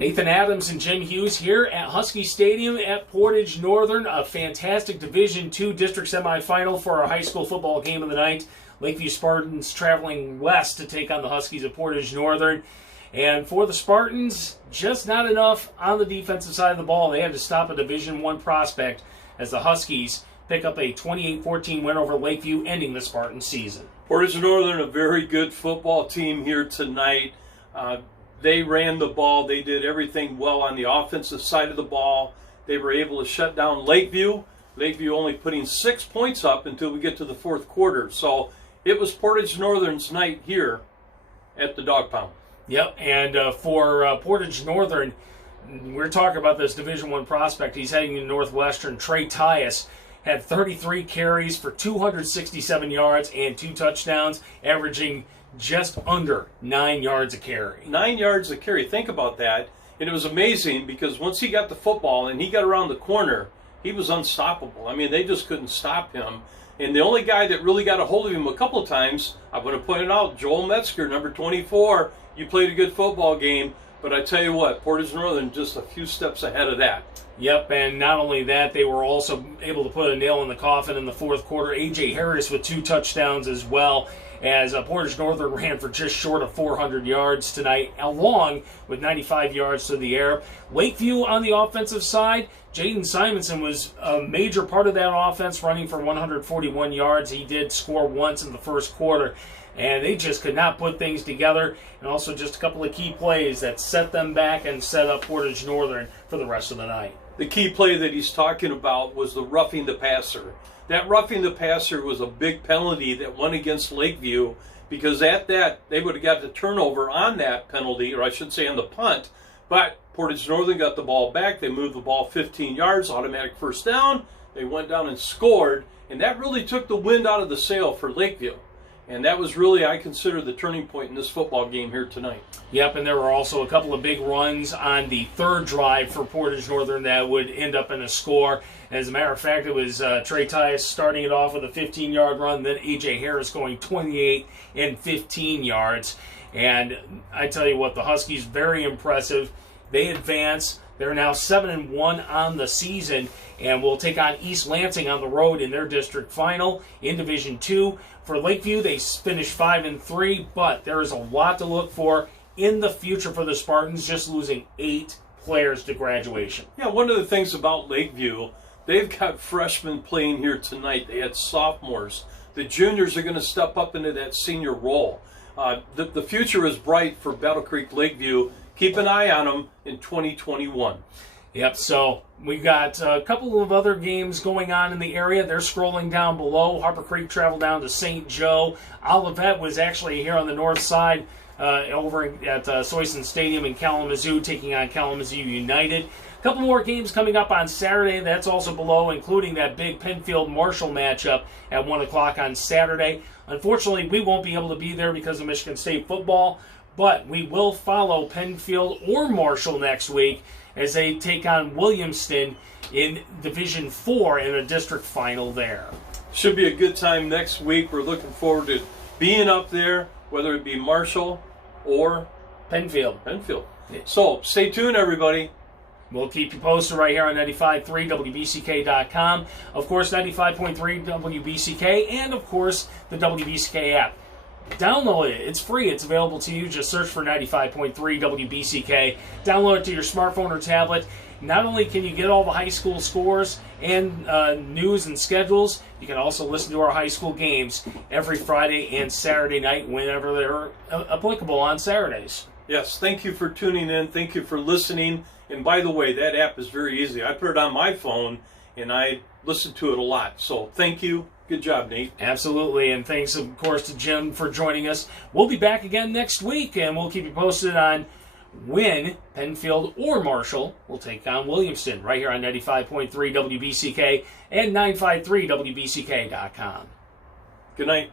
Nathan Adams and Jim Hughes here at Husky Stadium at Portage Northern. A fantastic Division II district semifinal for our high school football game of the night. Lakeview Spartans traveling west to take on the Huskies at Portage Northern. And for the Spartans, just not enough on the defensive side of the ball. They had to stop a Division I prospect as the Huskies pick up a 28-14 win over Lakeview, ending the Spartan season. Portage Northern, a very good football team here tonight. They ran the ball. They did everything well on the offensive side of the ball. They were able to shut down Lakeview. Lakeview only putting 6 points up until we get to the fourth quarter. So it was Portage Northern's night here at the Dog Pound. Yep, and for Portage Northern, we're talking about this Division I prospect. He's heading to Northwestern. Trey Tyus had 33 carries for 267 yards and 2 touchdowns, averaging just under 9 yards a carry. 9 yards a carry. Think about that. And it was amazing because once he got the football and he got around the corner, he was unstoppable. I mean, they just couldn't stop him. And the only guy that really got a hold of him a couple of times, I want to point it out, Joel Metzger, number 24. You played a good football game, but I tell you what, Portage Northern just a few steps ahead of that. Yep, and not only that, they were also able to put a nail in the coffin in the fourth quarter. A.J. Harris with 2 touchdowns as well, as Portage Northern ran for just short of 400 yards tonight, along with 95 yards to the air. Lakeview on the offensive side, Jaden Simonson was a major part of that offense, running for 141 yards. He did score once in the first quarter, and they just could not put things together. And also just a couple of key plays that set them back and set up Portage Northern for the rest of the night. The key play that he's talking about was the roughing the passer. That roughing the passer was a big penalty that went against Lakeview, because at that, they would have got the turnover on that penalty, or I should say on the punt, but Portage Northern got the ball back. They moved the ball 15 yards, automatic first down. They went down and scored, and that really took the wind out of the sail for Lakeview. And that was really, I consider, the turning point in this football game here tonight. Yep, and there were also a couple of big runs on the third drive for Portage Northern that would end up in a score. As a matter of fact, it was Trey Tyus starting it off with a 15-yard run, then A.J. Harris going 28 and 15 yards. And I tell you what, the Huskies, very impressive. They advance. They're now 7-1 on the season, and will take on East Lansing on the road in their district final in Division II. For Lakeview, they finished 5-3, but there is a lot to look for in the future for the Spartans, just losing 8 players to graduation. Yeah, one of the things about Lakeview, they've got freshmen playing here tonight. They had sophomores. The juniors are going to step up into that senior role. The future is bright for Battle Creek Lakeview. Keep an eye on them in 2021. Yep, so we've got a couple of other games going on in the area. They're scrolling down below. Harper Creek traveled down to St. Joe. Olivet was actually here on the north side over at Soyson Stadium in Kalamazoo, taking on Kalamazoo United. A couple more games coming up on Saturday. That's also below, including that big Penfield-Marshall matchup at 1 o'clock on Saturday. Unfortunately, we won't be able to be there because of Michigan State football, but we will follow Penfield or Marshall next week as they take on Williamston in Division IV in a district final there. Should be a good time next week. We're looking forward to being up there, whether it be Marshall or Penfield. Yeah. So stay tuned, everybody. We'll keep you posted right here on 95.3 WBCK.com. Of course, 95.3 WBCK, and of course, the WBCK app. Download it. It's free. It's available to you. Just search for 95.3 WBCK. Download it to your smartphone or tablet. Not only can you get all the high school scores and news and schedules, you can also listen to our high school games every Friday and Saturday night whenever they're applicable on Saturdays. Yes, thank you for tuning in. Thank you for listening. And by the way, that app is very easy. I put it on my phone, and I listen to it a lot. So thank you. Good job, Nate. Absolutely, and thanks, of course, to Jim for joining us. We'll be back again next week, and we'll keep you posted on when Penfield or Marshall will take on Williamston right here on 95.3 WBCK and 953WBCK.com. Good night.